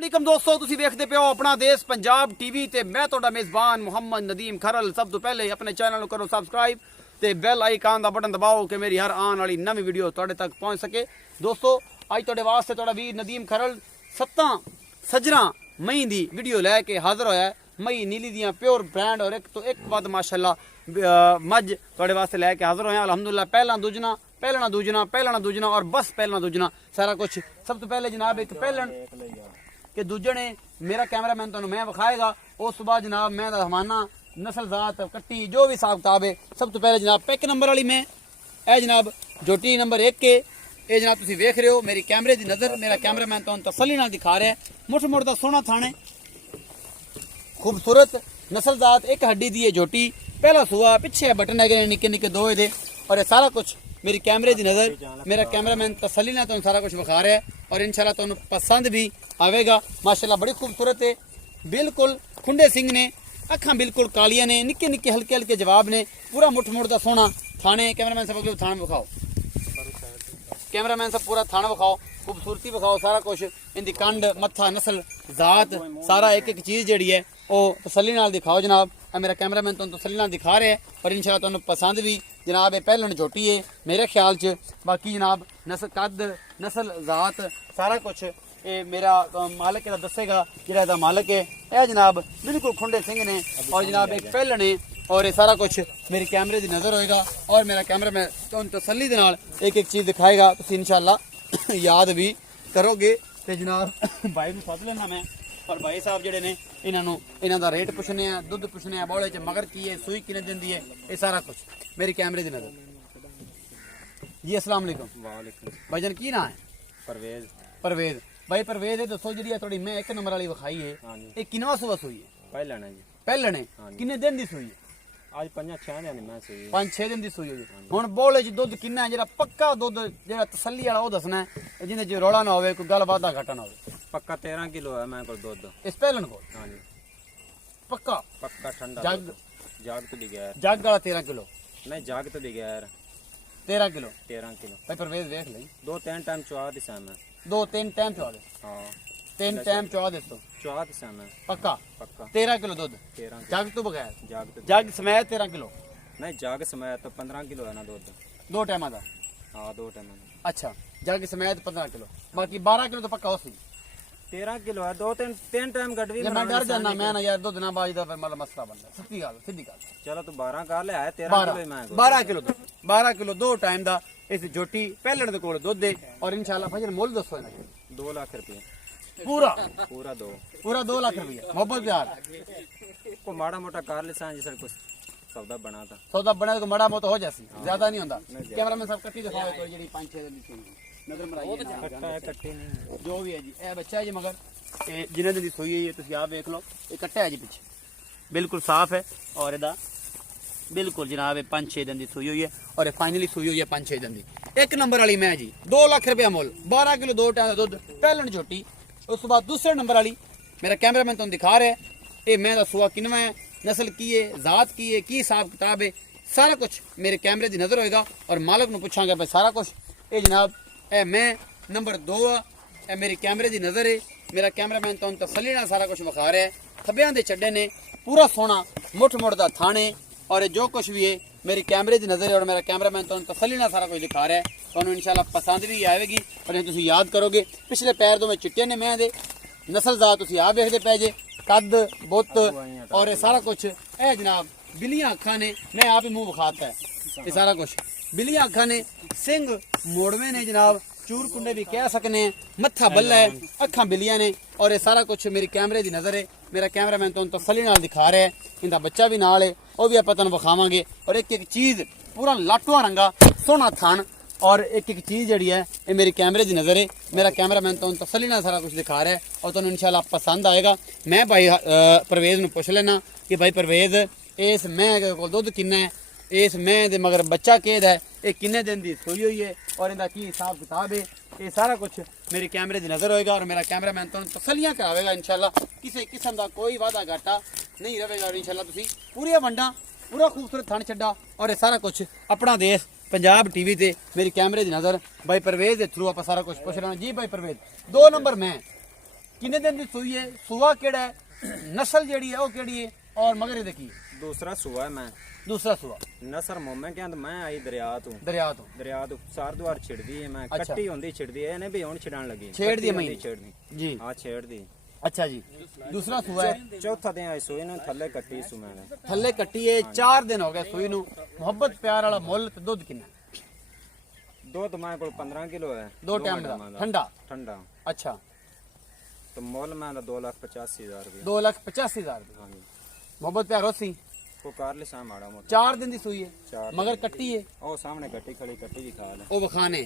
अस्सलाम दोस्तों, तुसी देखते पे हो अपना देश पंजाब टीवी ते मैं तुहाडा मेज़बान मुहम्मद नदीम खरल। सब तो पहले अपने चैनल करो सब्सक्राइब ते बेल आइकन दा बटन दबाओ कि मेरी हर आने वाली नवी वीडियो तुहाडे तक पहुंच सके। दोस्तों अज तुहाडे वास्ते तुहाडा वीर नदीम खरल 7 सजरा मई दी वीडियो लैके हाजिर होया है। मई नीली दियां प्योर ब्रांड और एक तो एक बाद माशाल्लाह मज तुहाडे वास्ते लैके हाजिर होया। अलहमदुलिल्लाह पहला दूजना और बस पहला दूजना सारा कुछ। सब तो पहले जनाब एक पहलन कि दूजे ने मेरा कैमरामैन तुहानू मैं विखाएगा, उस तो बाद जनाब मैं हमाना नस्ल जात कट्टी जो भी हिसाब किताब है। सब तो पहले जनाब पैक नंबर वाली मैं ए जनाब जोटी नंबर 1 के ये जनाब तुसी वेख रहे हो मेरी कैमरे की नज़र। मेरा कैमरामैन तुहानू तसल्ली नाल दिखा रहा है। मुठ मुठ दा सोहना थाने खूबसूरत नस्ल जात एक हड्डी दी है जोटी। पहला सुआ पिछे बटन है निके निके दो ये और ये सारा कुछ मेरी कैमरे की नज़र। मेरा कैमरामैन तसल्ली नाल तुहानू सारा कुछ विखा रहा है और इंशाल्लाह तुहानू पसंद भी आवेगा। माशाल्लाह बड़ी खूबसूरत है, बिल्कुल खुंडे सिंह ने, अखां बिल्कुल कालियां ने, निके निके हल्के हल्के जवाब ने, पूरा मुठ मुठ दा सोहना थाने। कैमरामैन साहब अगले थाने विखाओ, कैमरामैन साहब पूरा थाना विखाओ, खूबसूरती विखाओ, सारा कुछ इनकी कंड मत्था नस्ल जात सारा एक एक चीज़ जी है वो तसल्ली नाल दिखाओ जनाब। मेरा कैमरामैन तुहानू तसल्ली नाल दिखा रहा है और इंशाल्लाह तुहानू पसंद भी जनाब। ये पहलन छोटी है मेरे ख्याल च। बाकी जनाब नस्ल कद नस्ल जात सारा कुछ ये मेरा मालिक का दसेगा जिहड़ा इहदा मालिक है। यह जनाब बिल्कुल खुंडे सिंह ने और जनाब एक पहलन है और ये सारा कुछ मेरी कैमरे की नज़र होएगा और मेरा कैमरा मैं तुहानू तसल्ली दे नाल एक एक चीज़ दिखाएगा। तुसीं इंशाल्लाह याद भी करोगे। तो जनाब भाई नूं सद लेना मैं और भाई साहब जिहड़े ने इन्हां दा रेट पुछने आ, दुध पुछने आ, बौले च मगर की है, सूई किने दिंदी है, ये सारा कुछ मेरी कैमरे की नज़र जी। अस्सलाम वालेकुम। वालेकुम। भाईजान की नाम है? परवेज। परवेज भाई परवेज दसो जी थोड़ी मैं एक नंबर वाली विखाई है ये किनवा सुबह सूई है? पहलण है जी। पहलण है किन्ने दिन दी सूई है? आज 5-6 दिन मैं सूई 5-6 दिन दी सूई है। हुण बौले च दुध किन्ना है? जेड़ा पक्का दुध जेड़ा तसल्ली वाला वो दसना है जिंदे च रौला ना होवे, कोई गल वादा घाटा ना होवे। पक्का 13 किलो है मैं को दुध इस पहलण को। हां जी पक्का पक्का ठंडा जग जाग तो बगैर जग वाला 13 किलो नहीं जाग तो बगैर 13 किलो 13 किलो भाई परवेज देख लई 2-3 टाइम चुआ दिसा मैं 2-3 टाइम चुआ दे। हां 3 टाइम चुआ दे तो चुआ दिसा मैं पक्का पक्का 13 किलो दूध 13 जग तो बगैर जाग तो जग समेत 13 किलो नहीं जाग समय तो 15 किलो है ना दुध 2 टाइम दा। हां 2 टाइम अच्छा जग समेत 15 किलो बाकी 12 किलो तो पक्का होसी 13 किलो है। 2-3 टाइम गडवी मैं डर जाना मैं ना यार दुध ना बाज दा मतलब मसला बनदा। सीधी गल चलो तू 12 कर ले आए 13 किलो मैं 12 किलो 12 किलो 2 टाइम दा इस जोटी पहलण दे कोल दुध दे और इंशाल्लाह फजर मुल दसो ना 2 लाख रुपए पूरा पूरा 2 लाख रुपया मोहब्बत प्यार को माड़ा मोटा कर ले सान जिसर कुछ सौदा बना था सौदा बना तो मड़ा मोटा हो जासी ज्यादा नहीं होता। कैमरामैन साहब कट्टी दिखाओ कोई जेडी 5-6 दिन दी नजर मराई कट्टे नहीं जो भी है जी। ए बच्चा है जी मगर जिन्हें दिन दी सोई है ये तुसी आप देख लो ये कट्टा है जी पीछे बिल्कुल साफ है और इहदा बिल्कुल जनाब 5-6 दिन की सूई हुई है और ये फाइनली सूई हुई है 5-6 दिन की। एक नंबर वाली मैं जी 2 लाख रुपया मुल 12 किलो 2 टाइम दुध पहलन छोटी। उस बाद दूसरे नंबर वाली मेरा कैमरामैन तुम दिखा रहा है ये मैं दा सुआ किनवा है, नस्ल की है, जात की है, की हिसाब किताब है, सारा कुछ मेरे कैमरे की नज़र होएगा और मालिक को पूछांगे भाई सारा कुछ। ये जनाब ए मैं नंबर 2 है मेरी कैमरे की नज़र है। मेरा कैमरामैन तुम तसल्ली नाल सारा कुछ विखा रहा है। खब्बियां दे चड्डे ने पूरा सोना मुठ मुठ दा थाने और जो कुछ भी है मेरी कैमरे की नज़र है और मेरा कैमरामैन तुहानू तसल्ली नाल सारा कुछ दिखा रहा है। तुहानू इंशाल्लाह पसंद भी आएगी और ये तुसीं याद करोगे। पिछले पैर दो में चिट्टे ने मैं दे नस्ल जात तुसीं आप वेखदे पै जे कद बुत और ये सारा कुछ ए जनाब बिलियां अखां ने मैं आप ही मुंह विखाता है ये सारा कुछ बिलियां अखां ने सिंह मोड़वे ने जनाब चूर कुंडे भी कह सकने मत्था बल्ला है अखां बिलियां ने और ये सारा कुछ मेरी कैमरे की नज़र है। मेरा कैमरामैन तुहानू तसल्ली नाल दिखा रहा है। इनका बच्चा भी नाल है वह भी आपां तुहानू विखावांगे और एक एक चीज़ पूरा लाटुआ रंगा सोहना थान और एक एक चीज़ जी है ये मेरी कैमरे की नज़र है। मेरा कैमरामैन तुहानू तसल्ली नाल सारा कुछ दिखा रहा है और तुहानू इंशाल्लाह पसंद आएगा। मैं भाई परवेज नूं पुछ लेना कि भाई परवेज इस मैं कोल दुध किन्ना है, इस मैं दे मगर बच्चा केद है, ये किन्ने दिन की सूई हुई है और इनका की हिसाब किताब है, ये सारा कुछ मेरी कैमरे की नज़र होएगा और मेरा कैमरामैन तुहानू तसल्लियां करावेगा। इंशाल्लाह किसी किस्म का कोई वादा घाटा नहीं रहेगा और इंशाल्लाह तुसीं पूरी वंडा पूरा खूबसूरत थन छड्डा और ये सारा कुछ अपना देश पंजाब टीवी ते मेरी कैमरे की नज़र भाई परवेज के थ्रू आप सारा कुछ पुछ रहे हैं जी। भाई परवेज 2 नंबर मैं किन्ने दिन दी सूई है, सूआ केड़ा है, नस्ल जेड़ी है वो केड़ी है और मगर ये देखिए दूसरा सुआ है मैं दूसरा सूआ नसर मोमे के मैं आई दरिया तो दरिया तो सार द्वार छिड़दी है मैं अच्छा। कट्टी होंदी छिड़दी है ने भी हुन छिड़न लगी छेड़ दी कट्टी मई होंदी छिड़दी जी हां छेड़ दी अच्छा जी दूसरा सूआ है चौथा दिन आई सोई ने थल्ले कट्टी सु मैंने थल्ले कट्टी है 4 दिन हो गए सूई नु मोहब्बत प्यार वाला मुੱਲ ते दुध किन्ना दूध मैं कोल 15 किलो है 2 टाइम दा ठंडा ठंडा अच्छा तो मोल मैं 2,85,000 रुपया 2,85,000 हां जी मोहब्बत प्यार होसी को कार ले सा माड़ा मोटा 4 दिन दी सूई है चार मगर कट्टी है ओ सामने कट्टी खड़ी कट्टी भी खा ले ਉਹ ਵਿਖਾਣੇ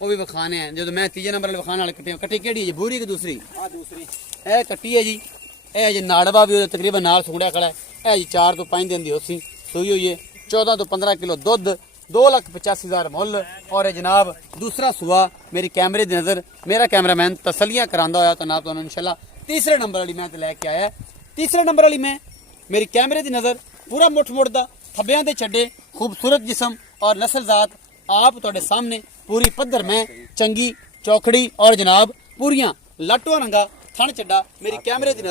ਉਹ ਵੀ ਵਿਖਾਣੇ ਆ ਜਦੋਂ ਮੈਂ ਤੀਜੇ ਨੰਬਰ ਵਾਲੇ ਵਿਖਾਣ ਵਾਲੇ ਕੱਟੀ ਕਿਹੜੀ ਹੈ ਜੀ ਬੂਰੀ ਕਿ ਦੂਸਰੀ आ दूसरी ਇਹ ਕੱਟੀ ਹੈ ਜੀ ਇਹ ਜੀ ਨਾੜਵਾ ਵੀ ਉਹਦੇ ਤਕਰੀਬਨ ਨਾਲ ਸੁੰਗੜਿਆ ਖੜਾ ਹੈ ਇਹ ਜੀ 4 ਤੋਂ 5 ਦਿਨ ਦੀ ਹੋਸੀ ਸੂਈ ਹੋਈ ਹੈ 14 ਤੋਂ 15 ਕਿਲੋ ਦੁੱਧ 2,85,000 ਮੁੱਲ ਔਰ ਇਹ ਜਨਾਬ ਦੂਸਰਾ ਸੂਆ ਮੇਰੀ ਕੈਮਰੇ ਦੀ ਨਜ਼ਰ ਮੇਰਾ ਕੈਮਰਾਮੈਨ ਤਸੱਲੀਆਂ ਕਰਾਂਦਾ ਹੋਇਆ ਤਾਂ ਨਾ ਤੁਹਾਨੂੰ ਇਨਸ਼ਾਅੱਲਾ ਤੀਸਰੇ ਨੰਬਰ ਵਾਲੀ ਮੈਂ ਤੇ ਲੈ ਕੇ ਆਇਆ ਤੀਸਰੇ ਨੰਬਰ ਵਾਲੀ ਮੈਂ ਮੇਰੀ ਕੈਮਰੇ ਦੀ ਨਜ਼ਰ ਪੂਰਾ ਮੁੱਠ ਮੁੱਠ ਦਾ ਥੱਬਿਆਂ ਦੇ ਛੱਡੇ खूबसूरत जिस्म और नस्लजात आप तुहाडे सामने पूरी पद्धर में चंगी चौखड़ी और जनाब पूरियां लाटो रंगा थन चड्डा मेरी कैमरे की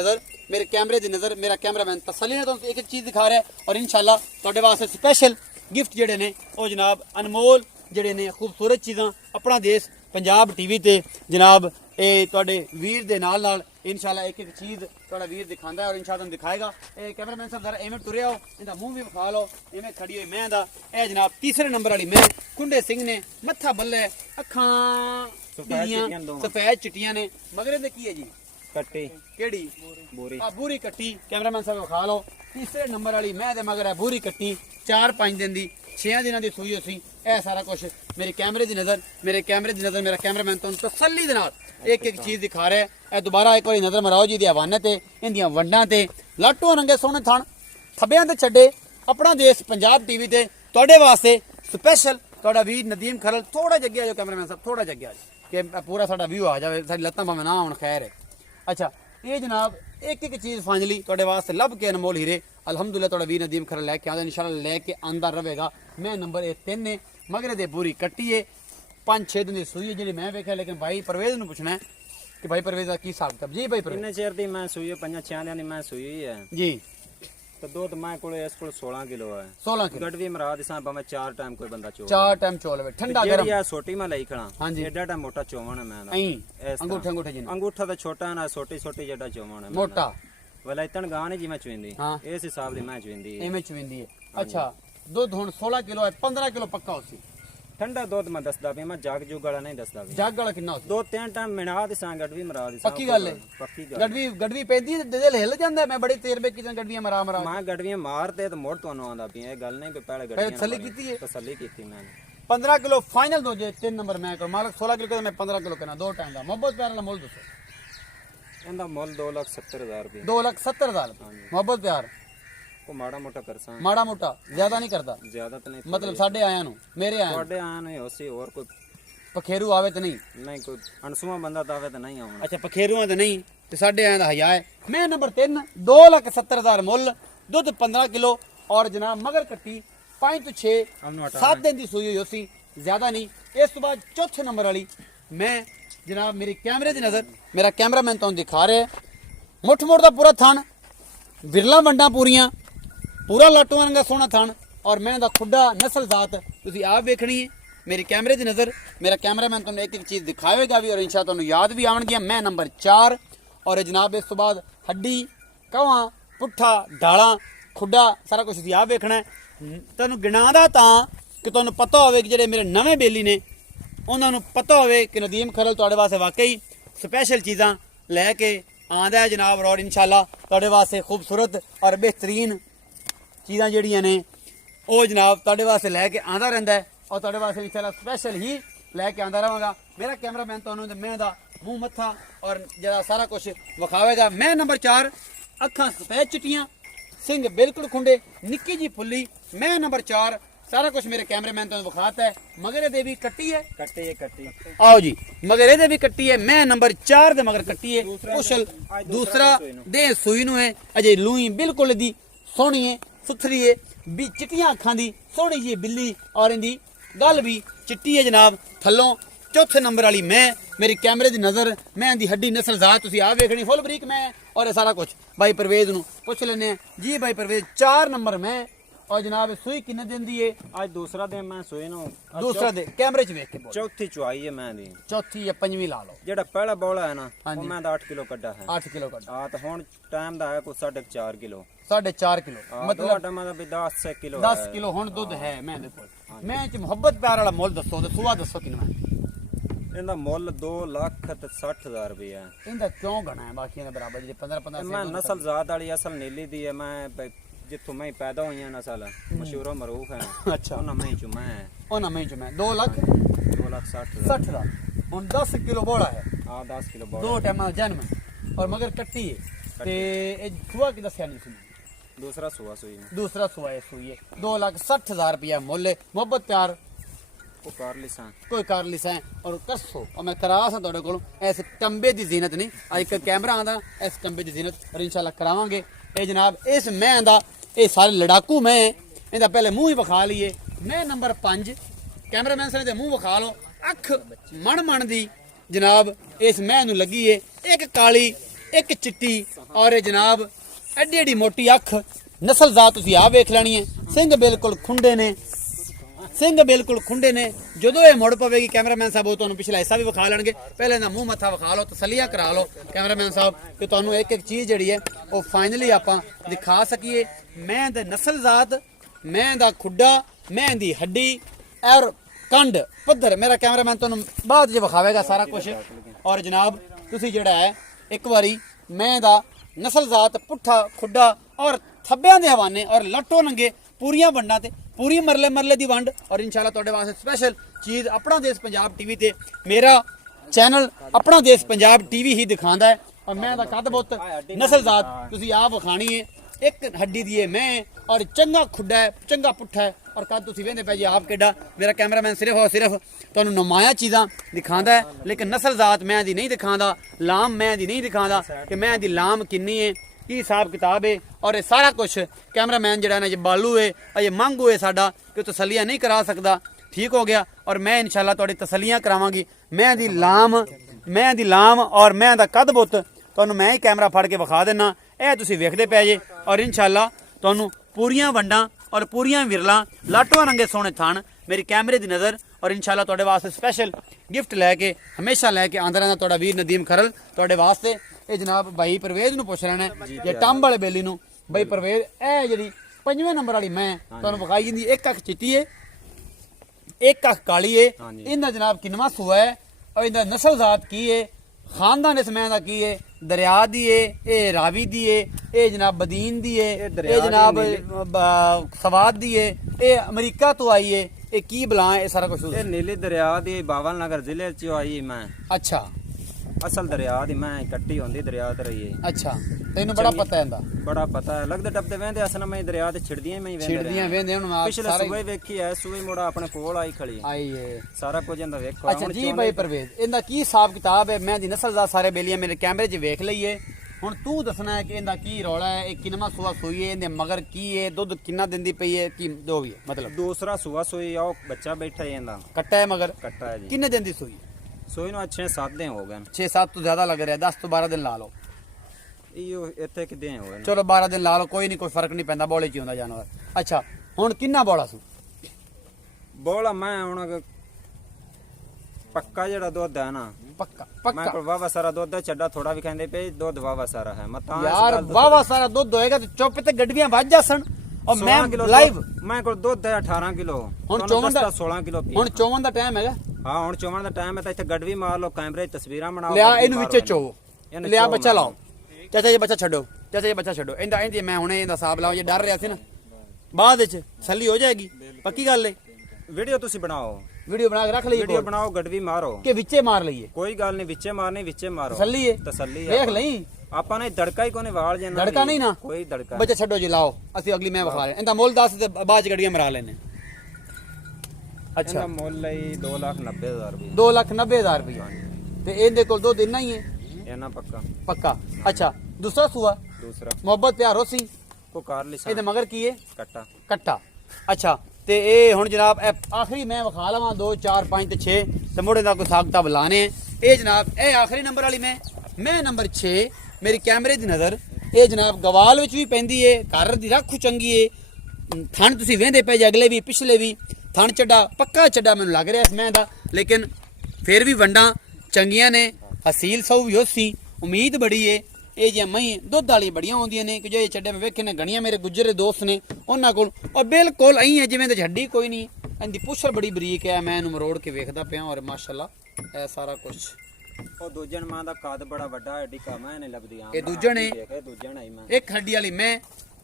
नज़र मेरा कैमरामैन तसल्ली ने एक चीज़ दिखा रहा है और इंशाल्लाह तुहाडे वास्ते स्पैशल गिफ्ट जिहड़े ने वो जनाब अनमोल जिहड़े ने खूबसूरत चीज़ां अपना देश पंजाब टीवी ते जनाब ये तुहाडे वीर दे नाल इंशाल्लाह एक चीज़ तुहाडा वीर दिखांदा है और इंशाल्लाह तुहानूं दिखाएगा कैमरामैन साहब जरा एवें टुरिया हो इहदा मुंह भी विखा लो एवें खड़ी हुई मैं दा ए जनाब तीसरे नंबर वाली मैं कुंडे सिंह ने मत्था बल्ले अखां सफेद चिट्टियां ने मगर इहदे की है जी कट्टी केड़ी बोरी बूरी कट्टी कैमरामैन साहब विखा लो तीसरे नंबर वाली मैं दे मगर है बूरी कट्टी 4-5 दिन दी 6 दिनों की सूई होसी ए सारा कुछ मेरे कैमरे की नज़र मेरा कैमरामैन तुहानूं तसल्ली दे नाल एक चीज़ दिखा रहा है ए दोबारा एक बार नज़र मराओ जी दी हवाने ते इंदियां वंडां ते लाटो रंगे सोहणे थण थब्बियां ते छड्डे अपना देश पंजाब टीवी ते तुहाडे वास्ते स्पैशल तुहाडा वीर नदीम खरल थोड़ा जग्या जो कैमरामैन साहब थोड़ा जग्या कि पूरा साडा व्यू आ जाए साडी लत्तां भावें ना होण खैर है अच्छा ये जनाब एक चीज़ फाइनली तुहाडे वास्ते लभ के अनमोल हीरे अलहमदुलिल्लाह तुहाडा वीर नदीम खरल लैके आंदा इंशाल्लाह लैके आंदा रहेगा मैं नंबर 3 ने मगर दे पूरी कट्टी है 5-6 दिन की सूई है जी मैं वेख्या लेकिन भाई परवेज नूं पुछना है कि भाई परवेज का की हिसाब किताब जी भाई परवेज इन्ने चेर दी मैं सूई 5-6 दिन दी मैं सूई है जी तो दूध मैं कोले इस कोल 16 किलो है 16 किलो गडवी मरा दिसा भाਵੇਂ 4 टाइम कोई बंदा चो 4 टाइम चोल वे ठंडा गरम या छोटी मैं लई खड़ा हां जी एडा टाइम मोटा चोवण है मैं अंगूठा जी अंगूठा तो छोटा ना छोटी जेडा चोवण है मोटा वलाइतन गाने जी मैं चुंदी हां इस हिसाब दी मैं चुंदी एमे चुंदी है अच्छा दूध हुन 16 किलो है 15 किलो पक्का होसी ठंडा दूध मैं दसदा भी मैं जाग जुग वाला नहीं दसदा भी जग वाला कितना होसी 2-3 टाइम मिना दिसा गडवी मरा दिसा पक्की गल है पक्की गल गडवी पैंदी दिल हिल जांदा मैं बड़ी तेर बे किचन गडवियां मरा मैं गडवियां मारते तो मोड़ तोनु आंदा पी ये गल नहीं पे पहले गडवियां तसल्ली कीती है तसल्ली कीती मैंने 15 किलो फाइनल दो जे 3 नंबर मैं कर मालिक 16 किलो मैं 15 किलो करना 2 टाइम दा मोहब्बत प्यार वाला मोल दसो इंदा मोल 2,70,000 रुपए 2,70,000 मोहब्बत प्यार को माड़ा मोटा करसा माड़ा मोटा ज्यादा नहीं करता ज्यादा तो नहीं मतलब साडे आया नु मेरे आया ਤੁਹਾਡੇ ਆਇਆ ਨਹੀਂ ਹੋਸੀ ਹੋਰ ਕੋਈ पखेरू आवे तो नहीं ਨਹੀਂ ਕੋਈ ਅਣਸੂਆ ਬੰਦਾ ਤਾਂ ਆਵੇ ਤਾਂ ਨਹੀਂ ਆਉਣਾ अच्छा पखेरुआं ते नहीं ते साडे आया दा हया है मैं नंबर 3 2,70,000 मुੱਲ दुध 15 किलो और जनाब मगर कट्टी 5 तो 6 7 दिन दी सूई हुई होसी ज्यादा नहीं इस तो बाद चौथे नंबर वाली मैं जनाब मेरे कैमरे की नज़र मेरा कैमरामैन तुहानूं दिखा रहा है मुठ मुठ दा पूरा थन विरला वंडा पूरियां पूरा लाटो रंगा सोहना थन और मैं दा खुड्डा नस्ल जात तुसीं आप वेखनी है मेरे कैमरे की नज़र मेरा कैमरामैन तुहानूं एक चीज़ दिखाएगा भी और इंशाअल्लाह तुहानूं याद भी आवणगियां मैं नंबर 4 और जनाब इस तो बाद हड्डी कवां पुट्ठा डाला खुड्डा सारा कुछ तुसीं आप वेखना है तुहानूं गिणांदा तां कि तुहानूं पता होवे कि जिहड़े मेरे नवें बेली ने उन्हां नूं पता होवे कि नदीम खरल तुहाडे वास्ते वाकई स्पैशल चीज़ां लैके आंदा है जनाब और इंशाअल्लाह तुहाडे वास्ते खूबसूरत और बेहतरीन चीज़ां जिहड़ियां ने वो जनाब तुहाडे वास्ते लैके आंदा रहिंदा है और तुहाडे वास्ते इंशाअल्लाह स्पैशल ही लैके आंदा रहांगा मेरा कैमरामैन तुहानूं ते मैं दा मूँह मत्था और जरा सारा कुछ विखावेगा मैं नंबर 4 अखां सफेद चिट्टियां सिंह बिल्कुल खुंडे निक्की जी फुल्ली मैं नंबर 4 सारा कुछ मेरे कैमरामैन तुहानूं विखाता है मगर ये भी कट्टी है कट्टी आओ जी मगर ये भी कट्टी है मैं नंबर 4 दे मगर कट्टी है कुशल दूसरा दे सूई नूं है अजे लूई बिल्कुल दी सोहनी है सुथरी है भी चिट्टियां अखां दी सोहनी जी बिल्ली और इंदी गल भी चिट्टी है जनाब थल्लों चौथे नंबर वाली मैं मेरी कैमरे की नज़र मैं दी हड्डी नस्ल जात तुसी आ वेखनी फुल बरीक मैं और सारा कुछ भाई परवेज नूं पुछ लेने जी भाई परवेज 4 नंबर मैं और जनाब सूई किन्ने दिन दी है आज दूसरा दिन मैं सोए ना दूसरा दिन कैमरे च वेख के बोल चौथी चुआई है मैं दी चौथी या पंजवीं ला लो जेड़ा पहला बौला है ना हाँ वो जी। मैं 8 किलो कड्डा है 8 किलो का हां तो हुन टाइम दा है कोई 4.5 किलो 4.5 किलो मतलब टाइम दा भी 10 किलो 10 किलो हुण दुध है मैं दे कोल मैं च मोहब्बत प्यार वाला मोल दसो ते सुआ दसो किन्ना ਇਹਦਾ ਮੁੱਲ 2,60,000 ਰੁਪਏ ਹੈ ਇਹਦਾ ਕਿਉਂ ਗਣਾ ਹੈ ਬਾਕੀਆਂ ਦੇ ਬਰਾਬਰ ਜਿਹੜੇ 15 ਮੈਂ ਨਸਲ ਜ਼ਾਤ ਵਾਲੀ ਅਸਲ ਨੀਲੀ ਦੀ ਹੈ ਮੈਂ ਜਿੱਥੋਂ ਮੈਂ ਪੈਦਾ ਹੋਈਆਂ ਨਸਲ ਮਸ਼ਹੂਰ ਮਰੂਫ ਹੈ ਅੱਛਾ ਉਹਨਾਂ ਮੈਂ ਚੋਂ ਮੈਂ ਉਹਨਾਂ ਮੈਂ 2,60,000 2,60,000 ਦਾ ਹੁਣ 10 ਕਿਲੋ ਬੋਲਾ ਹੈ ਹਾਂ 10 ਕਿਲੋ ਦੋ ਟਾਈਮਾਂ ਜਨਮ ਔਰ ਮਗਰ ਕੱਟੀ ਹੈ ਤੇ ਇਹ ਸੁਆ ਕੀ ਦੱਸਿਆ ਨਹੀਂ ਸੀ ਦੂਸਰਾ ਸੂਆ ਸੂਈ ਦੂਸਰਾ ਸੁਆ ਇਹ ਸੂਈ ਹੈ 2,60,000 ਰੁਪਇਆ ਮੁੱਲ ਹੈ ਮੁਹੱਬਤ ਪਿਆਰ ਉਹ ਕਰ ਲਿਸਾਂ ਕੋਈ ਕਰ ਲਿਸਾਂ ਔਰ कसो और मैं करास हां ਤੁਹਾਡੇ ਕੋਲ ਇਸ ਟੰਬੇ ਦੀ ਜ਼ੀਨਤ ਨਹੀਂ ਆ ਇੱਕ ਕੈਮਰਾ ਆਂਦਾ ਇਸ ਟੰਬੇ ਦੀ ਜ਼ੀਨਤ ਔਰ ਇਨਸ਼ਾਅੱਲਾ ਕਰਾਵਾਂਗੇ ਇਹ ਜਨਾਬ ਇਸ ਮੈਂ ਦਾ ਇਹ ਸਾਰੇ ਲੜਾਕੂ ਮੈਂ ਇਹਦਾ ਪਹਿਲੇ ਮੂੰਹ ਹੀ ਵਿਖਾ ਲਈਏ ਮੈਂ ਨੰਬਰ 5 ਕੈਮਰਾਮੈਨ ਸਾਹਿਬ ਦੇ ਮੂੰਹ ਵਿਖਾ ਲਓ ਅੱਖ ਮਣ ਦੀ ਜਨਾਬ ਇਸ ਮੈਂ ਨੂੰ ਲੱਗੀ ਏ ਇੱਕ ਕਾਲੀ ਇੱਕ ਚਿੱਟੀ ਔਰ ਇਹ ਜਨਾਬ ਐਡੀ ਐਡੀ ਮੋਟੀ ਅੱਖ ਨਸਲ ਜ਼ਾਤ ਤੁਸੀਂ ਆ ਵੇਖ ਲੈਣੀ ਹੈ ਸਿੰਘ ਬਿਲਕੁਲ ਖੁੰਡੇ ਨੇ ਸਿੰਘ ਬਿਲਕੁਲ ਖੁੰਡੇ ਨੇ ਜਦੋਂ ਇਹ ਮੁੜ ਪਵੇਗੀ ਕੈਮਰਾਮੈਨ ਸਾਹਿਬ ਉਹ ਤੁਹਾਨੂੰ ਪਿਛਲਾ ਹਿੱਸਾ ਵੀ ਵਿਖਾ ਲੈਣਗੇ ਪਹਿਲੇ ਇਹਦਾ ਮੂੰਹ ਮੱਥਾ ਵਿਖਾ ਲਓ ਤਸੱਲੀਆਂ ਕਰਾ ਲਓ ਕੈਮਰਾਮੈਨ ਸਾਹਿਬ ਕਿ ਤੁਹਾਨੂੰ ਇੱਕ ਇੱਕ ਚੀਜ਼ ਜਿਹੜੀ ਹੈ ਉਹ ਫਾਈਨਲੀ ਆਪਾਂ ਦਿਖਾ ਸਕੀਏ ਮੈਂ ਦੇ ਨਸਲ ਜ਼ਾਤ ਮੈਂ ਦਾ ਖੁੱਡਾ ਮੈਂ ਦੀ ਹੱਡੀ ਔਰ ਕੰਡ ਪੱਧਰ ਮੇਰਾ ਕੈਮਰਾਮੈਨ ਤੁਹਾਨੂੰ ਬਾਅਦ ਵਿੱਚ ਵਿਖਾਵੇਗਾ ਸਾਰਾ ਕੁਝ ਔਰ ਜਨਾਬ ਤੁਸੀਂ ਜਿਹੜਾ ਹੈ ਇੱਕ ਵਾਰੀ ਮੈਂ ਦਾ ਨਸਲ ਜ਼ਾਤ ਪੁੱਠਾ ਖੁੱਡਾ ਔਰ ਥੱਬਿਆਂ ਦੇ ਹਵਾਨੇ ਔਰ ਲੱਟੋ ਨੰਗੇ ਪੂਰੀਆਂ ਵੰਡਾਂ ਤੇ पूरी मरले दी वंड और इंशाल्लाह तुहाडे वास्ते स्पेशल चीज़ अपना देश पंजाब टीवी ते मेरा चैनल अपना देश पंजाब टीवी ही दिखांदा है और मैं दा कद बहुत नस्ल जात तुसी आप विखानी है एक हड्डी दी है मैं और चंगा खुड्डा है चंगा पुट्ठा है और कद तुसी वेंदे पे जी आप केड़ा मेरा कैमरामैन सिर्फ और सिर्फ तुहानू नुमाया चीज़ां दिखांदा है लेकिन नस्ल जात मैं दी नहीं दिखांदा लाम मैं दी नहीं दिखांदा कि मैं दी लाम किन्नी है की हिसाब किताब है और ये सारा कुछ कैमरामैन जड़ा ना ये बालू है ये मांगू है साडा कि तसलियां नहीं करा सकता ठीक हो गया और मैं इंशाल्लाह तुहाडी तसलियां करावांगी मैं दी लाम और मैं दा कद बुत तुहानू मैं ही कैमरा फड़ के विखा देना ਇਹ ਤੁਸੀਂ ਵੇਖਦੇ ਪਏ ਜੇ और इंशाल्लाह ਤੁਹਾਨੂੰ पूरियां वंडां और पूरियां विरलां लाटों रंगे सोने थान मेरी कैमरे दी नज़र और इंशाल्लाह तुहाडे वास्ते स्पेशल गिफ्ट लैके हमेशा लैके आंदा रहना तुहाडा वीर नदीम खरल तुहाडे वास्ते ਇਹ ਜਨਾਬ ਭਾਈ ਪਰਵੇਜ਼ ਨੂੰ ਪੁੱਛ ਲੈਣਾ ਜੇ ਟੰਬ ਵਾਲੇ ਬੇਲੀ ਨੂੰ ਭਾਈ ਪਰਵੇਜ਼ ਇਹ ਜਿਹੜੀ 5ਵੇਂ ਨੰਬਰ ਵਾਲੀ ਮੈਂ ਤੁਹਾਨੂੰ ਵਿਖਾਈ ਜਾਂਦੀ ਇੱਕ ਅੱਖ ਚਿੱਟੀ ਏ ਇੱਕ ਅੱਖ ਕਾਲੀ ਏ ਇਹਦਾ ਜਨਾਬ ਕਿੰਨਵਾਂ ਸੂਆ ਹੈ ਔਰ ਇਹਦਾ ਨਸਲ ਜ਼ਾਤ ਕੀ ਏ ਖਾਨਦਾਨ ਇਸ ਮੈਂ ਦਾ ਕੀ ਏ ਦਰਿਆ ਦੀ ਏ ਇਹ ਰਾਵੀ ਦੀ ਏ ਇਹ ਜਨਾਬ ਬਦੀਨ ਦੀ ਏ ਇਹ ਜਨਾਬ ਸਵਾਦ ਦੀ ਏ ਇਹ ਅਮਰੀਕਾ ਤੋਂ ਆਈ ਏ ਇਹ ਕੀ ਬਲਾਂ ਇਹ ਸਾਰਾ ਕੁਝ ਇਹ ਨੀਲੀ ਦਰਿਆ ਦੀ ਬਾਵਲ ਨਗਰ ਜ਼ਿਲ੍ਹੇ ਚ ਆਈ ਮੈਂ ਅੱਛਾ ਅਸਲ ਦਰਿਆ ਦੀ ਮੈਂ ਕੱਟੀ ਹੁੰਦੀ ਦਰਿਆ ਤੇ ਰਹੀ ਹੈ ਅੱਛਾ ਤੈਨੂੰ ਬੜਾ ਪਤਾ ਇਹਦਾ ਬੜਾ ਪਤਾ ਹੈ ਲੱਗਦੇ ਟੱਪਦੇ ਵਹਿੰਦੇ ਅਸਲ ਮੈਂ ਦਰਿਆ ਤੇ ਛਿੜਦੀਆਂ ਮੈਂ ਹੀ ਵੇਂਦੇ ਹੁਣ ਪਿਛਲੇ ਸੂਏ ਵੇਖੀ ਐ ਸੂਏ ਮੋੜਾ ਆਪਣੇ ਕੋਲ ਆਈ ਖੜੀ ਆਈ ਏ ਸਾਰਾ ਕੁਝ ਇਹਦਾ ਵੇਖੋ ਅੱਛਾ ਜੀ ਭਾਈ ਪਰਵੇਜ਼ ਇਹਦਾ ਕੀ ਹਿਸਾਬ ਕਿਤਾਬ ਹੈ ਮੈਂ ਦੀ ਨਸਲ ਦਾ ਸਾਰੇ ਬੇਲੀਆਂ ਮੇਰੇ ਕੈਮਰੇ 'ਚ ਵੇਖ ਲਈਏ ਹੁਣ ਤੂੰ ਦੱਸਣਾ ਹੈ ਕਿ ਇਹਦਾ ਕੀ ਰੌਲਾ ਹੈ ਇਹ ਕਿੰਨਾ ਸੂਆ ਸੂਈ ਹੈ ਇਹਦੇ ਮਗਰ ਕੀ ਹੈ ਦੁੱਧ ਕਿੰਨਾ ਦਿੰਦੀ ਪਈ ਹੈ ਕੀ ਦੋ ਵੀ ਮਤਲਬ ਦੂਸਰਾ ਸੂਆ ਸੂਈ ਆ ਬੱਚਾ ਬੈਠਾ ਹੈ ਇਹਦਾ ਕੱਟਾ ਹੈ ਮਗਰ ਕੱਟਾ ਹੈ ਜੀ ਕਿੰਨੇ ਦਿਨ ਦੀ ਸੂਈ ਸੂਈ ਨੂੰ 6-7 ਦਿਨ ਹੋ ਗਏ 6-7 ਤੋਂ ਜ਼ਿਆਦਾ ਲੱਗ ਰਿਹਾ 10 ਤੋਂ 12 ਦਿਨ ਲਾ ਲਓ ਇਹ ਇੱਥੇ ਕਿਦੇ ਹੋ ਗਏ ਚਲੋ 12 ਦਿਨ ਲਾ ਲਓ ਕੋਈ ਨਹੀਂ ਕੋਈ ਫਰਕ ਨਹੀਂ ਪੈਂਦਾ ਬੋਲੇ 'ਚ ਹੀ ਹੁੰਦਾ ਜਾਨਵਰ ਅੱਛਾ ਹੁਣ ਕਿੰਨਾ ਬੋਲਾ ਸੂ ਬੋਲਾ ਮੈਂ ਹੁਣ ਪੱਕਾ ਜਿਹੜਾ ਦੁੱਧ ਹੈ ਨਾ ਪੱਕਾ ਮੈਂ ਕੋਲ ਵਾਵਾ ਸਾਰਾ ਦੁੱਧ ਛੱਡਾ ਥੋੜਾ ਵੀ ਕਹਿੰਦੇ ਪਏ ਦੁੱਧ ਵਾਵਾ ਸਾਰਾ ਹੈ ਮੈਂ ਤਾਂ ਯਾਰ ਵਾਵਾ ਸਾਰਾ ਦੁੱਧ ਹੋਏਗਾ ਤੇ ਚੁੱਪ ਤੇ ਗੱਡੀਆਂ ਵੱਜ ਜਾਸਣ ਔਰ ਮੈਂ ਲਾਈਵ ਮੈਂ ਕੋਲ ਦੁੱਧ ਹੈ 18 ਕਿਲੋ ਹੁਣ ਚੋਵਨ ਦਾ 16 ਕਿਲੋ ਹੁਣ ਚੋਵਨ ਦਾ ਟਾਈਮ ਹੈਗਾ ਹਾਂ ਹੁਣ ਚੋਵਨ ਦਾ ਟਾਈਮ ਹੈ ਤਾਂ ਇੱਥੇ ਗੜਵੀ ਮਾਰ ਲਓ ਕੈਮਰੇ ਤਸਵੀਰਾਂ ਬਣਾਓ ਲਿਆ ਇਹਨੂੰ ਵਿੱਚੇ ਚੋਵੋ ਲਿਆ ਬੱਚਾ ਲਾਓ ਚਾਚਾ ਜੀ ਬੱਚਾ ਛੱਡੋ ਚਾਚਾ ਜੀ ਬੱਚਾ ਛੱਡੋ ਇਹਦਾ ਇੰਦੀ ਮੈਂ ਹੁਣੇ ਇਹਦਾ ਹਿਸਾਬ ਲਾਓ ਜੇ ਡਰ ਰਿਹਾ ਸੀ ਨਾ ਬਾਅਦ ਵਿੱਚ ਸੱਲੀ ਹੋ ਜਾਏਗੀ ਪੱਕੀ ਗੱਲ ਏ ਵੀਡੀਓ ਤੁਸੀਂ ਬਣਾਓ ਵੀਡੀਓ ਬਣਾ ਕੇ ਰੱਖ ਲਈਏ ਵੀਡੀਓ ਬਣਾਓ ਗੜਵੀ ਮਾਰੋ ਕਿ ਵਿੱਚੇ ਮਾਰ ਲਈਏ ਕੋਈ ਗੱਲ ਨਹੀਂ ਵਿੱਚੇ ਮਾਰਨੀ ਵਿੱਚੇ ਮਾਰੋ ਤਸੱਲੀ ਏ ਤਸੱਲੀ ਵੇਖ ਲਈ ਆਪਾਂ ਨੇ ਦੜਕਾ ਹੀ ਕੋਨੇ ਵਾਲ ਜਾਣਾ ਦੜਕਾ ਨਹੀਂ ਨਾ ਕੋਈ ਦੜਕਾ ਬੱਚਾ ਛੱਡੋ ਜੀ ਲਾਓ ਅਸੀਂ ਅਗਲੀ ਮੈਂ ਵਿਖਾ ਰਹੇ ਇਹਦਾ ਮੁੱਲ ਦੱਸ ਤੇ ਬਾਅਦ ਚ ਗੱਡੀਆਂ ਮਰਾ ਲੈਨੇ ਅੱਛਾ ਇਹਦਾ ਮੁੱਲ ਹੈ 2,90,000 ਰੁਪਏ 2,90,000 ਰੁਪਏ ਤੇ ਇਹਦੇ ਕੋਲ ਦੁੱਧ ਇੰਨਾ ਹੀ ਹੈ ਇਹਨਾਂ ਪੱਕਾ ਅੱਛਾ ਦੂਸਰਾ ਸੂਆ ਦੂਸਰਾ ਮੁਹੱਬਤ ਪਿਆਰ ਹੋਸੀ ਕੋ ਕਾਰ ਲਿਸਾ ਇਹਦੇ ਮਗਰ ਕੀ ਹੈ ਕੱਟਾ ਕੱਟਾ ਅੱਛਾ ਤੇ ਇਹ ਹੁਣ ਜਨਾਬ ਇਹ ਆਖਰੀ ਮੈਂ ਵਿਖਾ ਲਵਾਂ 2 4 5 ਤੇ 6 ਤੇ ਮੋੜੇ ਦਾ ਕੋਈ ਹਿਸਾਬ ਕਿਤਾਬ ਲਾਣੇ ਇਹ ਜਨਾਬ ਇਹ ਆਖਰੀ ਨੰਬਰ ਵਾਲੀ ਮੈਂ ਨੰਬਰ 6 ਮੇਰੀ ਕੈਮਰੇ ਦੀ ਨਜ਼ਰ ਇਹ ਜਨਾਬ ਗਵਾਲ ਵਿੱਚ ਵੀ ਪੈਂਦੀ ਏ ਘਰ ਦੀ ਰੱਖ ਚੰਗੀ ਏ ਥਣ ਤੁਸੀਂ ਵੇਂਦੇ ਪਏ ਜੇ ਅਗਲੇ ਵੀ ਪਿਛਲੇ ਵੀ ਥਣ ਚੱਡਾ ਪੱਕਾ ਚੱਡਾ ਮੈਨੂੰ ਲੱਗ ਰਿਹਾ ਇਸ ਮੈਂ ਦਾ ਲੇਕਿਨ ਫਿਰ ਵੀ ਵੰਡਾਂ ਚੰਗੀਆਂ ਨੇ ਹਸੀਲ ਸੌ ਵੀ ਹੋਸੀ ਉਮੀਦ ਬੜੀ ਏ ਇਹ ਜਿਹੀਆਂ ਮਹੀਂ ਦੁੱਧ ਵਾਲੀ ਬੜੀਆਂ ਹੁੰਦੀਆਂ ਨੇ ਕਿ ਜੋ ਇਹ ਚੱਡੇ ਮੈਂ ਵੇਖੇ ਨੇ ਗਣੀਆਂ ਮੇਰੇ ਗੁੱਜਰ ਦੇ ਦੋਸਤ ਨੇ ਉਹਨਾਂ ਕੋਲ ਔਰ ਬਿਲਕੁਲ ਐਂ ਹੈ ਜਿਵੇਂ ਤੇ ਹੱਡੀ ਕੋਈ ਨਹੀਂ ਇਹਦੀ ਪੁੱਛਲ ਬੜੀ ਬਰੀਕ ਹੈ ਮੈਂ ਇਹਨੂੰ ਮਰੋੜ ਕੇ ਵੇਖਦਾ ਪਿਆ ਔਰ ਮਾਸ਼ਾਅੱਲਾ ਇਹ ਸਾਰਾ ਕੁਝ ਉਹ ਦੂਜਣ ਮਾਂ ਦਾ ਕੱਦ ਬੜਾ ਵੱਡਾ ਐਡੀ ਕਾ ਮੈਂ ਨਹੀਂ ਲੱਭਦੀ ਆ ਇਹ ਦੂਜਣ ਹੈ ਇਹ ਦੂਜਣ ਆਈ ਮੈਂ ਇੱਕ ਹੱਡੀ ਵਾਲੀ ਮੈਂ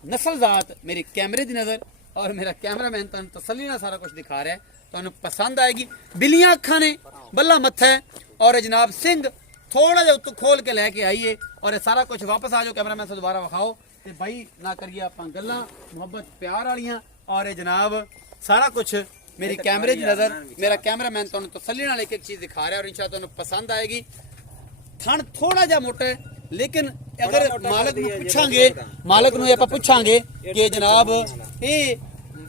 ਨਸਲ ਜ਼ਾਤ ਮੇਰੀ ਕੈਮਰੇ ਦੀ ਨਜ਼ਰ ਔਰ ਮੇਰਾ ਕੈਮਰਾਮੈਨ ਤੁਹਾਨੂੰ ਤਸੱਲੀ ਨਾਲ ਸਾਰਾ ਕੁਝ ਦਿਖਾ ਰਿਹਾ ਤੁਹਾਨੂੰ ਪਸੰਦ ਆਏਗੀ ਬਿੱਲੀਆਂ ਅੱਖਾਂ ਨੇ ਬੱਲਾ ਮੱਥਾ ਹੈ ਔਰ ਜਨਾਬ ਸਿੰਘ ਥੋੜਾ ਜਿਹਾ ਉੱਤੋਂ ਖੋਲ ਕੇ ਲੈ ਕੇ ਆਈਏ ਔਰ ਇਹ ਸਾਰਾ ਕੁਝ ਵਾਪਸ ਆ ਜਾਓ ਕੈਮਰਾਮੈਨ ਤੋਂ ਦੁਬਾਰਾ ਵਿਖਾਓ ਤੇ ਬਾਈ ਨਾ ਕਰੀਏ ਆਪਾਂ ਗੱਲਾਂ ਮੁਹੱਬਤ ਪਿਆਰ ਵਾਲੀਆਂ ਔਰ ਇਹ ਜਨਾਬ ਸਾਰਾ ਕੁਝ ਮੇਰੀ ਕੈਮਰੇ ਦੀ ਨਜ਼ਰ ਮੇਰਾ ਕੈਮਰਾਮੈਨ ਤੁਹਾਨੂੰ ਤਸੱਲੀ ਨਾਲ ਇੱਕ ਚੀਜ਼ ਦਿਖਾ ਰਿਹਾ ਔਰ ਇਨਸ਼ਾਅੱਲਾ ਤੁਹਾਨੂੰ ਪਸੰਦ ਆਏਗੀ ਥਣ ਥੋੜਾ ਜਿਹਾ ਮੋਟਾ ਹੈ ਲੇਕਿਨ ਅਗਰ ਮਾਲਕ ਨੂੰ ਆਪਾਂ ਪੁੱਛਾਂਗੇ ਕਿ ਜਨਾਬ ਇਹ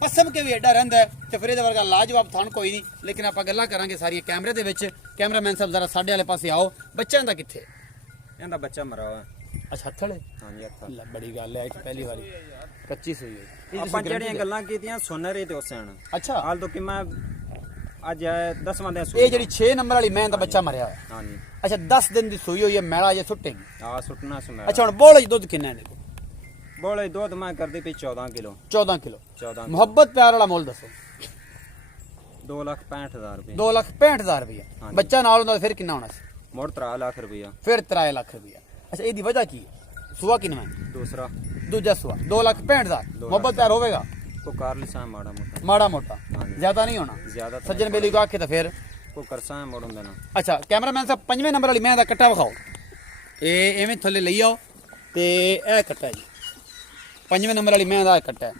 ਪਸਮ ਕੇ ਵੀ ਐਡਾ ਰਹਿੰਦਾ ਹੈ ਤੇ ਫਿਰ ਇਹਦੇ ਵਰਗਾ ਲਾਜਵਾਬ ਥਣ ਕੋਈ ਨਹੀਂ ਲੇਕਿਨ ਆਪਾਂ ਗੱਲਾਂ ਕਰਾਂਗੇ ਸਾਰੀਆਂ ਕੈਮਰੇ ਦੇ ਵਿੱਚ ਕੈਮਰਾਮੈਨ ਸਾਹਿਬ ਜ਼ਰਾ ਸਾਡੇ ਵਾਲੇ ਪਾਸੇ ਆਓ ਬੱਚਿਆਂ ਦਾ ਕਿੱਥੇ ਇਹਦਾ ਬੱਚਾ ਮਰਾ ਹੋਇਆ ਅੱਛਾ ਹੱਥੜੇ ਹਾਂਜੀ ਹੱਥ ਬੜੀ ਗੱਲ ਹੈ ਪਹਿਲੀ ਵਾਰੀ ਕੱਚੀ ਸੂਈ ਹੈ ਆਪਾਂ ਜਿਹੜੀਆਂ ਗੱਲਾਂ ਕੀਤੀਆਂ ਸੁਨਰੇ ਤੇ ਉਸਣ ਅੱਛਾ ਹਾਲ ਤੋਂ ਕਿ ਮੈਂ ਅੱਜ 10ਵਾਂ ਦਿਨ ਇਹ ਜਿਹੜੀ 6 ਨੰਬਰ ਵਾਲੀ ਮੈਂ ਦਾ ਬੱਚਾ ਮਰਿਆ ਹੋਇਆ ਹਾਂਜੀ ਅੱਛਾ 10 ਦਿਨ ਦੀ ਸੂਈ ਹੋਈ ਹੈ ਮੈਲਾ ਜੇ ਸੁੱਟੇਗੀ ਆ ਸੁੱਟਣਾ ਸੁਣਾ ਅੱਛਾ ਹੁਣ ਬੋਲੇ ਚ ਦੁੱਧ ਕਿੰਨਾ ਨੇ ਬੋਲੇ ਦੁੱਧ ਮੈਂ ਕਰਦੀ ਪਈ 14 ਕਿਲੋ 14 ਕਿਲੋ 14 ਮੁਹੱਬਤ ਪਿਆਰ ਵਾਲਾ ਮੁੱਲ ਦੱਸੋ 2,65,000 ਰੁਪਏ 2,65,000 ਰੁਪਏ ਬੱਚਾ ਨਾਲ ਹੁੰਦਾ ਫਿਰ ਕਿੰਨਾ ਹੋਣਾ ਸੀ ਮੋੜ 3 ਲੱਖ ਰੁਪਏ ਫਿਰ 3 ਲੱਖ ਰੁਪਏ ਅੱਛਾ ਇਹਦੀ ਵਜ੍ਹਾ ਕੀ ਹੈ ਸੂਆ ਕਿੰਨਾ ਹੈ ਦੂਸਰਾ ਦੂਜਾ ਸੂਆ 2,65,000 ਮੁਹੱਬਤ ਪਿਆਰ ਹੋਵੇਗਾ ਕੋ ਕਰ ਲਿਸਾ ਮਾੜਾ ਮੋਟਾ ਜ਼ਿਆਦਾ ਨਹੀਂ ਹੋਣਾ ਜ਼ਿਆਦਾ ਸੱਜਣ ਬੇਲੀ ਕੋ ਆਖੇ ਤਾਂ ਫਿਰ ਕੋ ਕਰਸਾ ਮੋੜਨ ਦੇਣਾ ਅੱਛਾ ਕੈਮਰਾਮੈਨ ਸਾਹਿਬ 5ਵੇਂ ਨੰਬਰ ਵਾਲੀ ਮੈਂ ਦਾ ਕੱਟਾ ਵਿਖਾਓ ਇਹ ਐਵੇਂ ਥੱਲੇ ਲਈ ਆਓ ਤੇ ਇਹ ਕੱਟਾ ਜੀ 5ਵੇਂ ਨੰਬਰ ਵਾਲੀ ਮੈਂ ਦਾ ਕੱਟਾ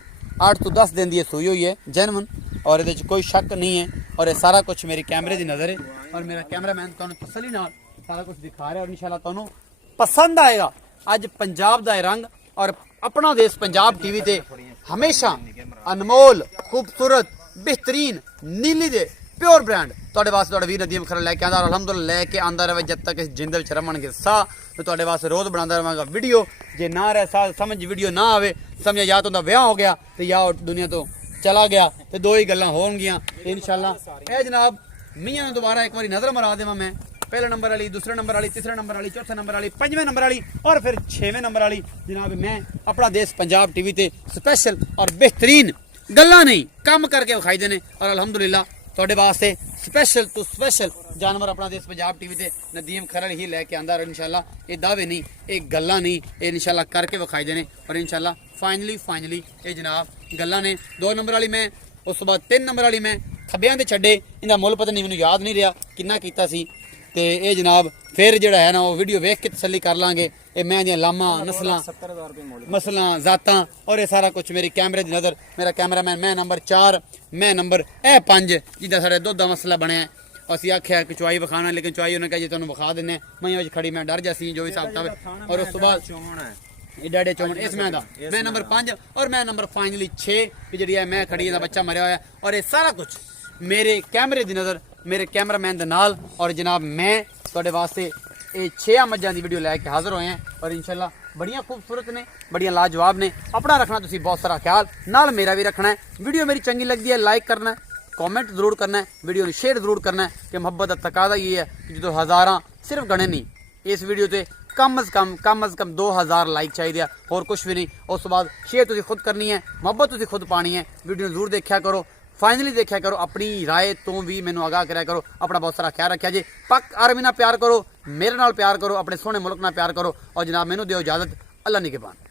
8 ਤੋਂ 10 ਦਿਨ ਦੀ ਇਹ ਸੂਈ ਹੋਈ ਹੈ ਜੈਨੂਇਨ ਔਰ ਇਹਦੇ 'ਚ ਕੋਈ ਸ਼ੱਕ ਨਹੀਂ ਹੈ ਔਰ ਇਹ ਸਾਰਾ ਕੁਝ ਮੇਰੀ ਕੈਮਰੇ ਦੀ ਨਜ਼ਰ ਹੈ ਔਰ ਮੇਰਾ ਕੈਮਰਾਮੈਨ ਤੁਹਾਨੂੰ ਤਸੱਲੀ ਨਾਲ ਸਾਰਾ ਕੁਝ ਦਿਖਾ ਰਿਹਾ ਔਰ ਇਨਸ਼ਾਅੱਲਾ ਤੁਹਾਨੂੰ ਪਸੰਦ ਆਏਗਾ ਅੱਜ ਪੰਜਾਬ ਦਾ ਇਹ ਰੰਗ ਔਰ ਆਪਣਾ ਦੇਸ਼ ਪੰਜਾਬ ਟੀਵੀ ਤੇ ਹਮੇਸ਼ਾ ਅਨਮੋਲ ਖੂਬਸੂਰਤ ਬਿਹਤਰੀਨ ਨੀਲੀ ਦੇ ਪਿਓਰ ਬ੍ਰਾਂਡ ਤੁਹਾਡੇ ਵਾਸਤੇ ਤੁਹਾਡਾ ਵੀਰ ਨਦੀਮ ਖਰਾ ਲੈ ਕੇ ਆਂਦਾ ਅਲਹਮਦੁਲਿਲਾ ਲੈ ਕੇ ਆਂਦਾ ਰਹੇ ਜਦ ਤੱਕ ਇਸ ਜਿੰਦ ਵਿੱਚ ਰਮਣਗੇ ਸਾਹ ਤੇ ਤੁਹਾਡੇ ਵਾਸਤੇ ਰੋਜ਼ ਬਣਾਉਂਦਾ ਰਹਾਂਗਾ ਵੀਡੀਓ ਜੇ ਨਾ ਰਹੇ ਸਾਹ ਸਮਝ ਵੀਡੀਓ ਨਾ ਆਵੇ ਸਮਝਿਆ ਜਾਂ ਤਾਂ ਉਹਦਾ ਵਿਆਹ ਹੋ ਗਿਆ ਤੇ ਜਾਂ ਦੁਨੀਆ ਤੋਂ ਚਲਾ ਗਿਆ ਤੇ ਦੋ ਹੀ ਗੱਲਾਂ ਹੋਣਗੀਆਂ ਇਨਸ਼ਾਅੱਲਾ ਇਹ ਜਨਾਬ ਮੀਆਂ ਨੂੰ ਦੁਬਾਰਾ ਇੱਕ ਵਾਰੀ ਨਜ਼ਰ ਮਰਾ ਦੇਵਾਂ ਮੈਂ पहले नंबर वाली दूसरे नंबर वाली तीसरे नंबर वाली चौथे नंबर वाली 5वें नंबर वाली और फिर 6वें नंबर वाली जनाब मैं अपना देश पंजाब टीवी ते स्पेशल और बेहतरीन गल्लां नहीं काम करके विखाई देने और अलहमदुलिल्लाह तुहाडे वास्ते स्पेशल तो स्पेशल जानवर अपना देश पंजाब टीवी ते नदीम खरल ही लैके आंदा और इंशाल्लाह ये दावे नहीं ये गल्लां नहीं ये इंशाल्लाह करके विखाई देने और इंशाल्लाह फाइनली ये जनाब गल्लां ने 2 नंबर वाली मैं उस तो बाद 3 नंबर वाली मैं खब्बियां ते छड्डे इनदा मुल पता नहीं मैनूं याद नहीं रहा किन्ना कीता सी ਤੇ ਇਹ ਜਨਾਬ ਫਿਰ ਜਿਹੜਾ ਹੈ ਨਾ ਉਹ ਵੀਡੀਓ ਵੇਖ ਕੇ ਤਸੱਲੀ ਕਰ ਲਾਂਗੇ ਇਹ ਮੈਂ ਦੀਆਂ ਲਾਮਾਂ ਨਸਲਾਂ 70000 ਰੁਪਏ ਮੁੱਲ ਮਸਲਾਂ ਜ਼ਾਤਾਂ ਔਰ ਇਹ ਸਾਰਾ ਕੁਝ ਮੇਰੀ ਕੈਮਰੇ ਦੀ ਨਜ਼ਰ ਮੇਰਾ ਕੈਮਰਾਮੈਨ ਮੈਂ ਨੰਬਰ 4 ਮੈਂ ਨੰਬਰ ਇਹ 5 ਜਿੱਦਾਂ ਸਾਡੇ ਦੁੱਧ ਦਾ ਮਸਲਾ ਬਣਿਆ ਅਸੀਂ ਆਖਿਆ ਕਿ ਚੁਆਈ ਵਿਖਾਣਾ ਲੇਕਿਨ ਚੁਆਈ ਉਹਨੇ ਕਿਹਾ ਜੀ ਤੁਹਾਨੂੰ ਵਿਖਾ ਦਿੰਨੇ ਮੈਂ ਵਿੱਚ ਖੜੀ ਮੈਂ ਡਰ ਜਾ ਸੀ ਜੋ ਹਿਸਾਬ ਕਿਤਾਬ ਔਰ ਉਸ ਤੋਂ ਬਾਅਦ ਇਹ ਡਾਡੇ ਚੋਣ ਇਸ ਮੈਂ ਦਾ ਮੈਂ ਨੰਬਰ 5 ਔਰ ਮੈਂ ਨੰਬਰ ਫਾਈਨਲੀ 6 ਜਿਹੜੀ ਹੈ ਮੈਂ ਖੜੀ ਇਹਦਾ ਬੱਚਾ ਮਰਿਆ ਹੋਇਆ ਔਰ ਇਹ ਸਾਰਾ ਕੁਝ ਮੇਰੇ ਕੈਮਰੇ ਦੀ ਨਜ਼ਰ ਮੇਰੇ ਕੈਮਰਾਮੈਨ ਦੇ ਨਾਲ ਔਰ ਜਨਾਬ ਮੈਂ ਤੁਹਾਡੇ ਵਾਸਤੇ ਇਹ 6 ਮੱਝਾਂ ਦੀ ਵੀਡੀਓ ਲੈ ਕੇ ਹਾਜ਼ਰ ਹੋਏ ਹਾਂ ਔਰ ਇਨਸ਼ਾਅੱਲਾ ਬੜੀਆਂ ਖੂਬਸੂਰਤ ਨੇ ਬੜੀਆਂ ਲਾਜਵਾਬ ਨੇ ਆਪਣਾ ਰੱਖਣਾ ਤੁਸੀਂ ਬਹੁਤ ਸਾਰਾ ਖਿਆਲ ਨਾਲ ਮੇਰਾ ਵੀ ਰੱਖਣਾ ਹੈ ਵੀਡੀਓ ਮੇਰੀ ਚੰਗੀ ਲੱਗਦੀ ਹੈ ਲਾਈਕ ਕਰਨਾ ਕਮੈਂਟ ਜ਼ਰੂਰ ਕਰਨਾ ਹੈ ਵੀਡੀਓ ਨੂੰ ਸ਼ੇਅਰ ਜ਼ਰੂਰ ਕਰਨਾ ਹੈ ਕਿ ਮੁਹੱਬਤ ਦਾ ਤਕਾਜ਼ਾ ਇਹ ਹੈ ਕਿ ਜਦੋਂ ਹਜ਼ਾਰਾਂ ਸਿਰਫ ਗਣੇ ਨਹੀਂ ਇਸ ਵੀਡੀਓ ਤੇ कम अज़ कम 2000 लाइक चाहिए और कुछ भी नहीं उस बाद शेयर तुसीं खुद करनी है मुहब्बत तुसीं खुद पानी है वीडियो जरूर देखा करो फाइनली देखा करो अपनी राय तो भी मैनू आगाह कराया करो अपना बहुत सारा ख्याल रखा जी पाक आर्मी नाल प्यार करो मेरे नाल प्यार करो अपने सोहने मुल्क नाल प्यार करो और जनाब मैनू दिओ इजाजत अल्लाह निगहबान।